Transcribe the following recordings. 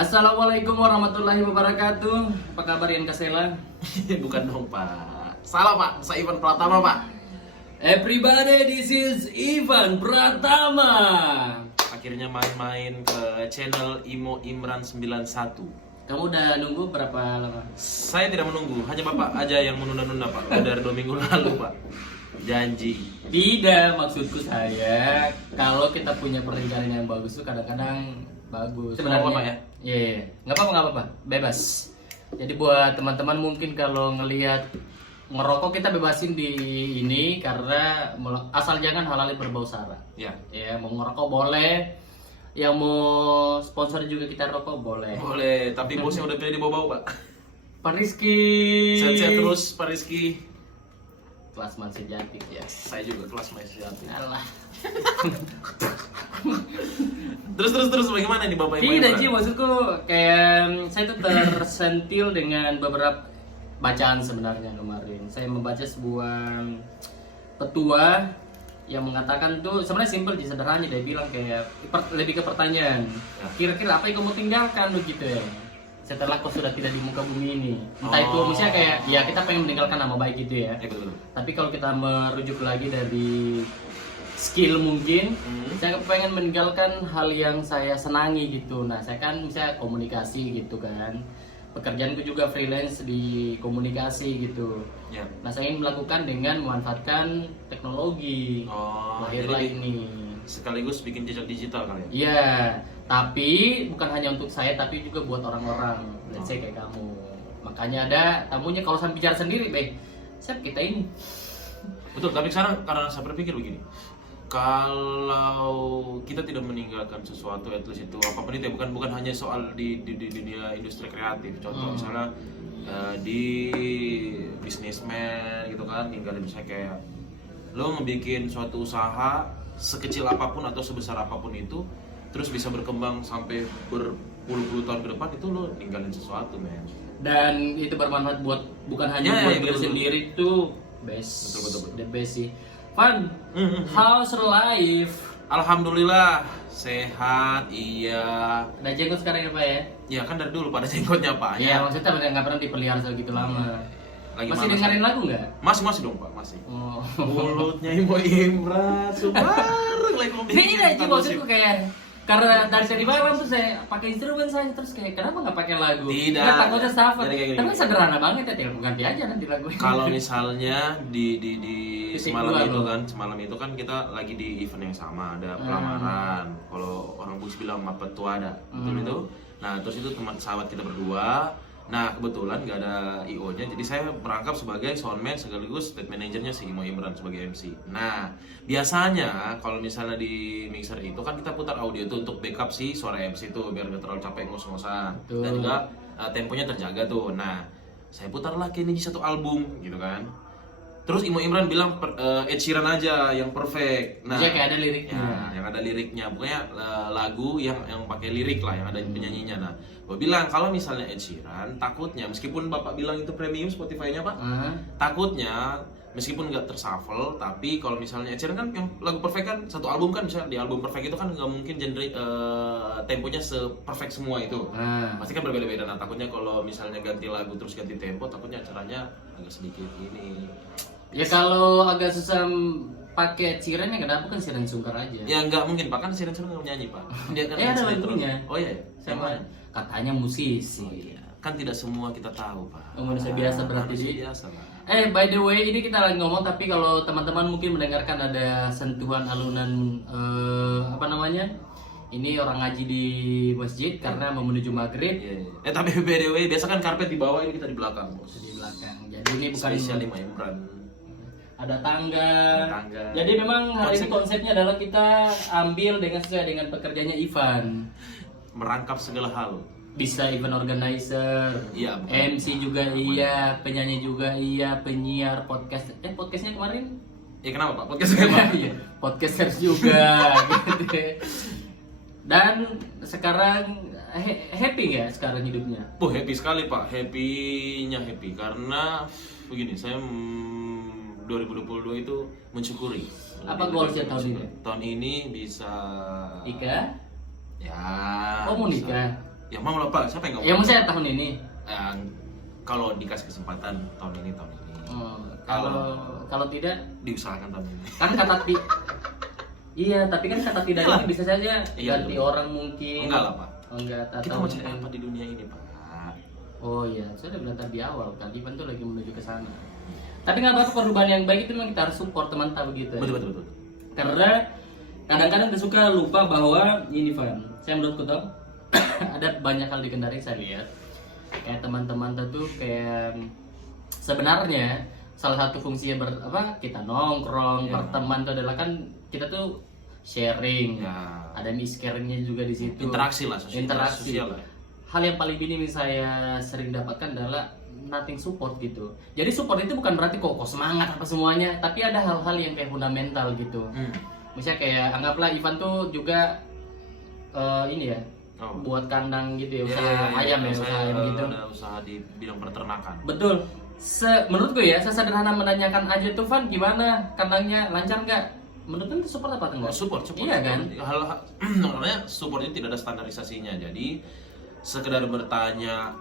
Assalamualaikum warahmatullahi wabarakatuh. Apa kabar Ian Kasela? Bukan dong Pak. Salah Pak, saya Ivan Pratama Pak. Everybody, this is Ivan Pratama. Akhirnya main-main ke channel Imo Imran 91. Kamu udah nunggu berapa lama? Saya tidak menunggu, hanya Bapak aja yang menunda-nunda Pak. Udah dari 2 minggu lalu Pak. Janji. Tidak, maksudku saya kalau kita punya pernikahan yang bagus tuh kadang-kadang bagus. Sebenarnya Pak ya? Iya, nggak apa-apa, bebas. Jadi buat teman-teman mungkin kalau ngelihat ngerokok kita bebasin di ini karena asal jangan halalin berbau sara. Ya. Ya, mau ngerokok boleh. Yang mau sponsor juga kita rokok boleh. Boleh, tapi bosnya udah pilih di bau-bau Pak. Pak Rizky. Sehat-sehat terus Pak Rizky. Klasman sejati. Yes, saya juga kelas main sejati. Alah. Terus bagaimana nih Bapak Ibu? Tidak sih, maksudku kayak saya tuh tersentil dengan beberapa bacaan sebenarnya kemarin. Saya membaca sebuah petua yang mengatakan tuh sebenarnya simpel, sederhana. Dia bilang kayak lebih ke pertanyaan. Kira-kira apa yang kamu tinggalkan begitu ya? Setelah kau sudah tidak di muka bumi ini. Entah itu misalnya kayak ya kita pengen meninggalkan nama baik gitu ya. Betul. Tapi kalau kita merujuk lagi dari skill mungkin, saya pengen meninggalkan hal yang saya senangi gitu. Nah, saya kan misalnya komunikasi gitu kan. Pekerjaanku juga freelance di komunikasi gitu. Ya. Nah, saya ingin melakukan dengan memanfaatkan teknologi. Lahirlah jadi ini. sekaligus bikin jejak digital kali ya? Iya, tapi bukan hanya untuk saya, tapi juga buat orang-orang. Let's say kayak kamu. Makanya ada tamunya kalau saya bicara sendiri, siap kita ini. Betul, tapi sekarang karena saya berpikir begini, kalau kita tidak meninggalkan sesuatu, at least itu apapun itu ya, bukan hanya soal di dunia industri kreatif. Contoh misalnya di bisnismen gitu kan, tinggal misalnya kayak lo ngebikin suatu usaha sekecil apapun atau sebesar apapun itu, terus bisa berkembang sampai berpuluh-puluh tahun ke depan, itu lo ninggalin sesuatu men. Dan itu bermanfaat buat bukan hanya buat diri sendiri, itu best. Betul. The best sih. Fun. How's life? Alhamdulillah sehat, iya. Ada jenggot sekarang ya Pak ya? Ya kan dari dulu pada jenggotnya Pak. Iya, maksudnya nggak pernah dipelihara segitu lama. Lagi Masih mana, dengerin lagu nggak? Masih dong Pak, masih. Oh. Mulutnya Imo Imran, subareng lagi ngomong. Beda sih maksudku kayak karena dari tadi malam tuh saya pakai instrumen saya terus kayak kenapa nggak pakai lagu? Tidak. Nggak takutnya suffer. Jadi kayak gini. Tapi sederhana banget ya, tinggal ganti aja nanti lagunya. Kalau misalnya di semalam itu kan kita lagi di event yang sama, ada pelamaran. Kalau orang Bus bilang mapetua ada, betul itu. Nah terus itu teman sahabat kita berdua. Nah kebetulan nggak ada IO-nya, jadi saya merangkap sebagai soundman sekaligus stage manajernya si Imo Imran sebagai MC. Nah biasanya kalau misalnya di mixer itu kan kita putar audio tuh untuk backup si suara MC tuh biar nggak terlalu capek ngos-ngosan dan juga temponya terjaga tuh. Nah saya putar lagi nih satu album gitu kan. Terus Imo Imran bilang Ed Sheeran aja yang perfect. Nah, kayak ada liriknya. Ya, yang ada liriknya. Pokoknya lagu yang pakai lirik lah, yang ada penyanyinya. Nah, gue bilang kalau misalnya Ed Sheeran, takutnya meskipun Bapak bilang itu premium Spotify-nya, Pak. Takutnya meskipun nggak tershuffle, tapi kalau misalnya Ed Sheeran kan yang lagu perfect kan satu album kan, misalnya di album perfect itu kan nggak mungkin genre temponya se-perfect semua itu. Pasti kan berbeda-beda. Nah, takutnya kalau misalnya ganti lagu terus ganti tempo, takutnya acaranya agak sedikit ini. Ya kalau agak susah pakai Sheeran ya kenapa kan Sheeran Sungkar aja. Ya nggak mungkin Pak, kan Sheeran nggak nyanyi Pak. Dia kan ada lagunya. Oh iya. Sama katanya musisi. Oh, iya. Kan tidak semua kita tahu Pak. Manusia biasa berarti manusia sih. biasa Pak. By the way ini kita lagi ngomong tapi kalau teman-teman mungkin mendengarkan ada sentuhan alunan apa namanya? Ini orang ngaji di masjid karena mau menuju maghrib. Iya. Tapi by the way biasa kan karpet di bawah, ini kita di belakang bos. Di belakang. Jadi ini bukan spesial Imo Imran. Ada tangga. Jadi memang hari ini konsepnya adalah kita ambil sesuai dengan pekerjaannya Ivan. Merangkap segala hal. Bisa event organizer, iya, MC juga iya, penyanyi juga iya, penyiar podcast. Podcastnya kemarin? Ya kenapa Pak? Podcastnya Pak? Iya, podcasters juga gitu. Dan sekarang happy ya sekarang hidupnya? Happy sekali Pak, happy karena begini, saya 2022 itu mensyukuri. Apa goalsnya tahun ini? Tahun ini bisa Nikah? ya. Oh mau nikah? Ya mau lah Pak, siapa yang nggak Ya mau? maksudnya tahun ini. Eh, kalau dikasih kesempatan tahun ini. Kalau tidak, Diusahakan tahun ini. kan kata iya, tapi kan kata tidak ini bisa saja Iya, ganti betul. orang mungkin. Enggak lah Pak. Oh, enggak, Kita atau mau cari mungkin- apa di dunia ini Pak? Oh iya, saya udah bilang tadi di awal kan, Ivan tuh lagi menuju ke sana. Tapi nggak apa-apa, perubahan yang baik itu memang kita harus support teman tahu gitu. Ya. Betul. Karena kadang-kadang kita suka lupa bahwa ini Van, saya menurutku tuh ada banyak hal di Kendari saya lihat kayak teman-teman tuh kayak sebenarnya salah satu fungsinya kita nongkrong Ya. berteman itu adalah kan kita tuh sharing, Ya. ada miscaringnya juga di situ, Interaksi lah, interaksi. sosial lah. Hal yang paling minim yang saya sering dapatkan adalah nothing support gitu. Jadi support itu bukan berarti kok semangat apa semuanya, tapi ada hal-hal yang kayak fundamental gitu. Misalnya kayak anggaplah Ivan tuh juga ini ya, Oh. buat kandang gitu ya, usaha ayam ya, usaha ayam gitu. Ada usaha di bidang peternakan. Betul. Menurutku ya, sesederhana menanyakan aja tuh Van, gimana kandangnya, lancar nggak? Menurutku itu support apa enggak? Support. Iya kan? Hal namanya support ini tidak ada standarisasinya. Jadi sekedar bertanya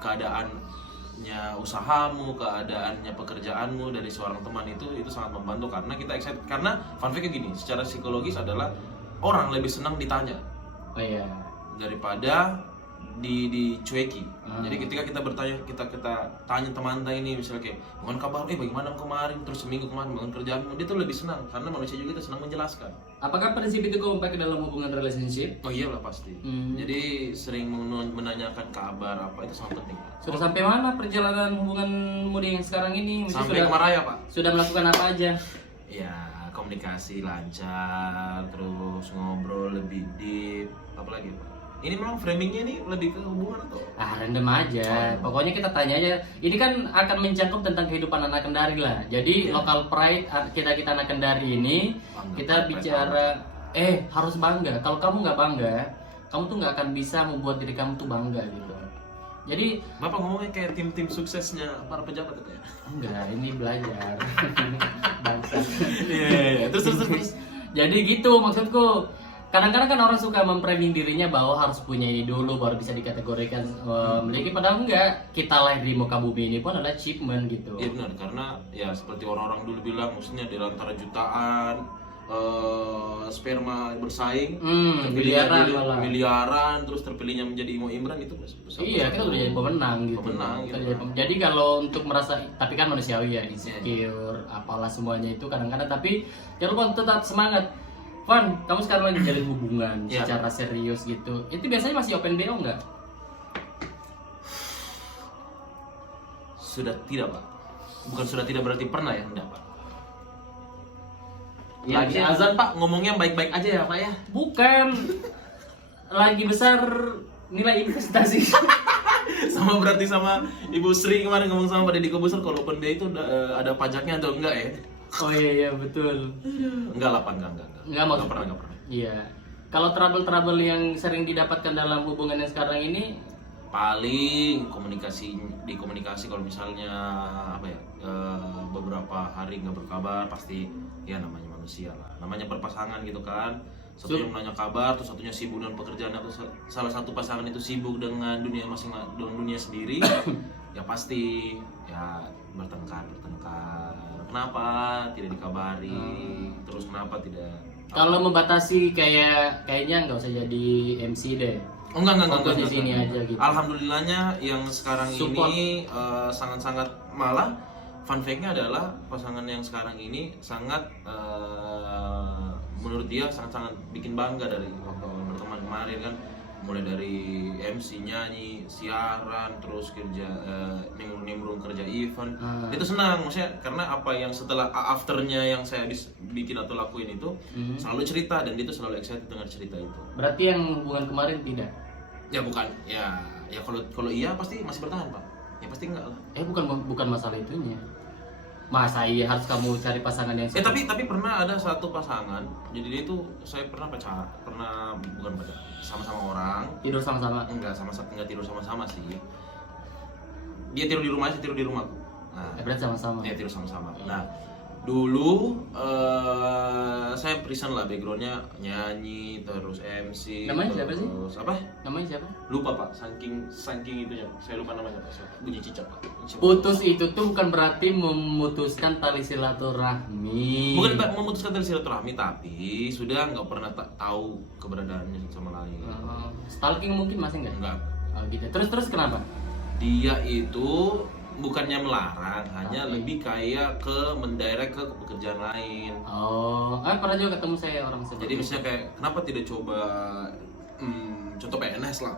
keadaannya usahamu, keadaannya pekerjaanmu dari seorang teman itu sangat membantu karena kita excited. Karena fun fact-nya gini, secara psikologis adalah orang lebih senang ditanya Oh iya. daripada dicueki. Jadi ketika kita bertanya, kita tanya teman kita ini misalnya kayak gimana kabar, bagaimana kemarin, terus seminggu kemarin bangun kerjaanmu, dia tuh lebih senang karena manusia juga itu senang menjelaskan. Apakah prinsip itu kau pakai dalam hubungan relationship? Oh iyalah pasti. Jadi sering menanyakan kabar apa itu sangat penting. Sudah sampai mana perjalanan hubunganmu yang sekarang ini? Maksudnya Sampai ke Maraya Pak. sudah melakukan apa aja? Ya komunikasi lancar, terus ngobrol lebih deep, apa lagi Pak? Ini memang framingnya ini lebih ke hubungan atau? Random aja. Pokoknya kita tanya aja. Ini kan akan mencakup tentang kehidupan anak Kendari lah. Jadi Iya. local pride kita anak Kendari ini Bangga, kita pride bicara harus bangga. Kalau kamu nggak bangga, kamu tuh nggak akan bisa membuat diri kamu tuh bangga gitu. Jadi Bapak ngomongnya kayak tim-tim suksesnya para pejabat itu ya? enggak, ini belajar. Bangsa. Iya. Terus. Jadi gitu maksudku. Kadang-kadang kan orang suka memframing dirinya bahwa harus punya ini dulu baru bisa dikategorikan memiliki, padahal enggak. Kita lahir di muka bumi ini pun adalah achievement gitu. Iya benar, karena ya seperti orang-orang dulu bilang, maksudnya di antara jutaan sperma bersaing, Miliaran malah. miliaran, terus terpilihnya menjadi Imo Imran itu Iya, kita udah jadi pemenang gitu. Pemenang, Kita gitu. jadi jadi kalau untuk merasa, tapi kan manusiawi ya, insecure, apalah semuanya itu kadang-kadang, tapi jangan lupa tetap semangat. Van, kamu sekarang lagi jalin hubungan Iya. secara serius gitu. Itu biasanya masih open BO nggak? Sudah tidak Pak. Bukan sudah tidak berarti pernah ya, enggak Pak. Ya, Lagi bisa- azan Pak, ngomongnya baik-baik aja ya Pak ya. Bukan. Lagi besar nilai investasi. Sama berarti sama Ibu Sri kemarin ngomong sama Pak Deddy Kobusar kalau open BI itu ada pajaknya atau enggak ya? Oh iya betul. Enggak lah Pak, enggak. Enggak maksud. Enggak pernah. Iya. Kalau trouble-trouble yang sering didapatkan dalam hubungan yang sekarang ini, Paling komunikasi kalau misalnya apa ya, beberapa hari nggak berkabar, pasti ya namanya manusia lah, namanya berpasangan gitu kan, satu yang nanya kabar terus satunya sibuk dengan pekerjaan, atau salah satu pasangan itu sibuk dengan dunia dengan dunia sendiri ya pasti ya bertengkar, kenapa tidak dikabari, terus kenapa tidak. kalau membatasi kayaknya nggak usah jadi MC deh. Oh, enggak. Fokus di sini aja gitu. Alhamdulillahnya yang sekarang Support. ini sangat-sangat, malah fun fact-nya adalah pasangan yang sekarang ini sangat menurut dia sangat-sangat bikin bangga dari waktu berteman kemarin kan, mulai dari MC, nyanyi, siaran, terus kerja nimbrung kerja event. Itu senang maksudnya karena apa yang setelah afternya yang saya bikin atau lakuin itu selalu cerita, dan dia tuh selalu excited dengan cerita itu. Berarti yang hubungan kemarin tidak? Ya bukan, ya kalau iya pasti masih bertahan Pak. Ya pasti enggak lah. Bukan masalah itunya. Masa iya harus kamu cari pasangan yang Tapi pernah ada satu pasangan. Jadi dia itu saya pernah bukan pacar, sama-sama orang. tidur sama-sama. Enggak tidur sama-sama sih. Dia tidur di rumah, saya tidur di rumahku. Nah, Berarti sama-sama. dia tidur sama-sama. Nah, dulu saya Krisan lah, backgroundnya nyanyi terus MC. Namanya siapa sih? Terus apa? Namanya siapa? Lupa Pak, saking itunya. Saya lupa namanya Pak. Bunyi cicak Pak. Putus itu tuh bukan berarti memutuskan tali silaturahmi. Bukan Pak memutuskan tali silaturahmi, tapi sudah nggak pernah tahu keberadaannya sama lain. Stalking mungkin masih nggak? Enggak. Oh, gitu. Terus kenapa? Dia itu bukannya melarang, hanya Oke. lebih kayak ke mendirect ke pekerjaan lain. Oh, pernah juga ketemu saya orang seperti Jadi misalnya kayak kenapa tidak coba contoh PNS lah.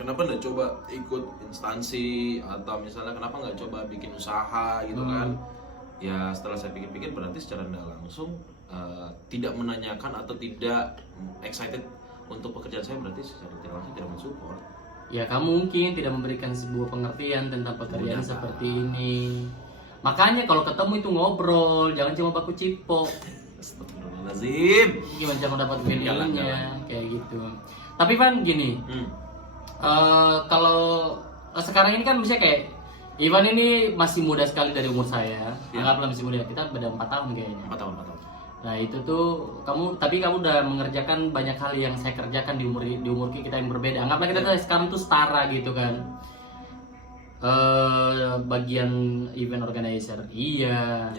Kenapa nggak coba ikut instansi atau misalnya kenapa nggak coba bikin usaha gitu kan? Ya setelah saya pikir-pikir berarti secara tidak langsung tidak menanyakan atau tidak excited untuk pekerjaan saya, berarti secara tidak langsung tidak mensupport. Ya kamu mungkin tidak memberikan sebuah pengertian tentang pekerjaan seperti ini. Makanya kalau ketemu itu ngobrol, jangan cuma baku cipok. Astagfirullahaladzim. Gimana cara dapat feelingnya Jalan. kayak gitu. Tapi Van gini, kalau sekarang ini kan misalnya kayak Ivan ini masih muda sekali dari umur saya. Anggaplah masih muda, kita beda 4 tahun kayaknya. 4 tahun. Nah itu tuh tapi kamu udah mengerjakan banyak hal yang saya kerjakan di umur kita yang berbeda. Anggaplah kita tuh sekarang tuh setara gitu kan. Bagian event organizer iya,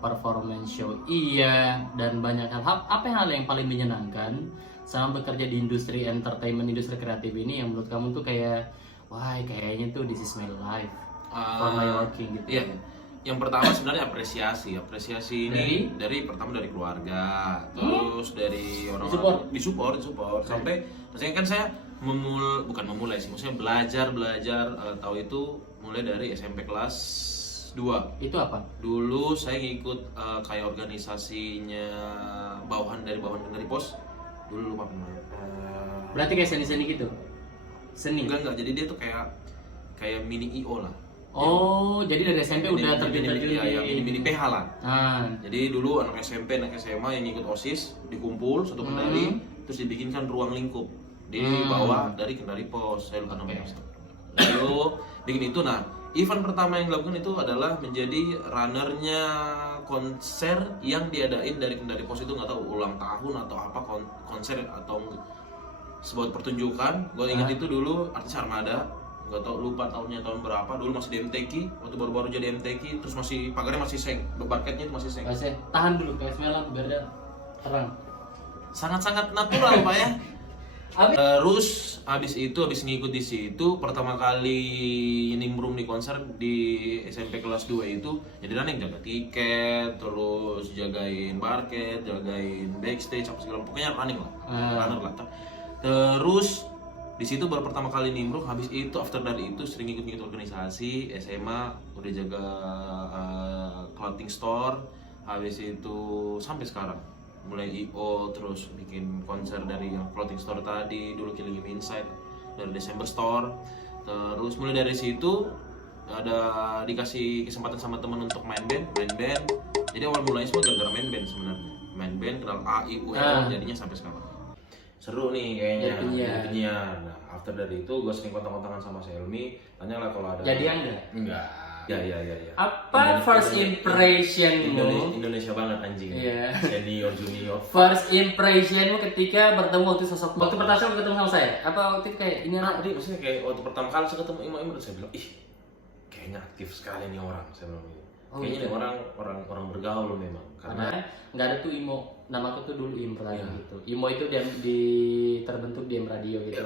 performance show iya, dan banyak hal. Apa hal yang paling menyenangkan sama bekerja di industri entertainment, industri kreatif ini yang menurut kamu tuh kayak wah kayaknya tuh this is my life for my working gitu. Iya. Yang pertama sebenarnya apresiasi ini dari pertama dari keluarga, terus dari orang disupport sampai maksudnya kan saya bukan memulai sih, maksudnya belajar tahu itu mulai dari SMP kelas 2. Itu apa? Dulu saya ngikut kayak organisasinya dari pos. Dulu lupa namanya. Berarti kayak seni gitu. Seni. Enggak, jadi dia tuh kayak mini IO lah. Oh, jadi dari SMP udah terjun ya, mini PH lah. Ah. Jadi dulu anak SMP, anak SMA yang ikut OSIS dikumpul satu kendari, terus dibikinkan ruang lingkup di bawah dari kendari pos. Saya lupa namanya. Lalu bikin itu. Nah, event pertama yang dilakukan itu adalah menjadi runnernya konser yang diadain dari kendari pos itu, nggak tahu ulang tahun atau apa konser atau sebuah pertunjukan. Gue ingat itu dulu artis Armada. Nggak tahu lupa tahun berapa, dulu masih di MTQ, waktu baru-baru jadi MTQ, terus masih pagarnya masih seng, parketnya itu masih seng. Tahan dulu kayak semalam biar dia terang. Sangat-sangat natural Pak ya. Terus habis ngikut di situ pertama kali nimbrung di konser di SMP kelas 2 itu jadi running, jaga tiket, terus jagain parket, jagain backstage apa segala, pokoknya running lah. Runner lah. Terus di situ baru pertama kali nimbrung. Habis itu after dari itu sering ikut organisasi. SMA udah jaga clothing store. Habis itu sampai sekarang mulai IO, terus bikin konser dari yang clothing store tadi, dulu Killing Game Inside dari Desember Store. Terus mulai dari situ ada dikasih kesempatan sama teman untuk main band. Jadi awal mulanya semua gara-gara main band kenal A, I, U, L, jadinya sampai sekarang. Seru nih kayaknya jadi penyiar. Nah, after dari itu gue sering kontak-kontakan sama Selmi, tanyalah kalau ada. Jadian enggak? Enggak. Ya. Apa first impressionmu? Indonesia banget anjing. Iya. Senior junior. First impressionmu ketika bertemu waktu pertama ketemu sama saya? Apa waktu itu kayak ini anak? Dia maksudnya kayak waktu pertama kali saya ketemu Ima, saya bilang, ih, kayaknya aktif sekali nih orang. Saya bilang gitu. Kayaknya gitu. orang bergaul memang. Karena nggak ada tuh Imo, nama aku tuh dulu Imran gitu. Imo itu dia terbentuk di M Radio gitu.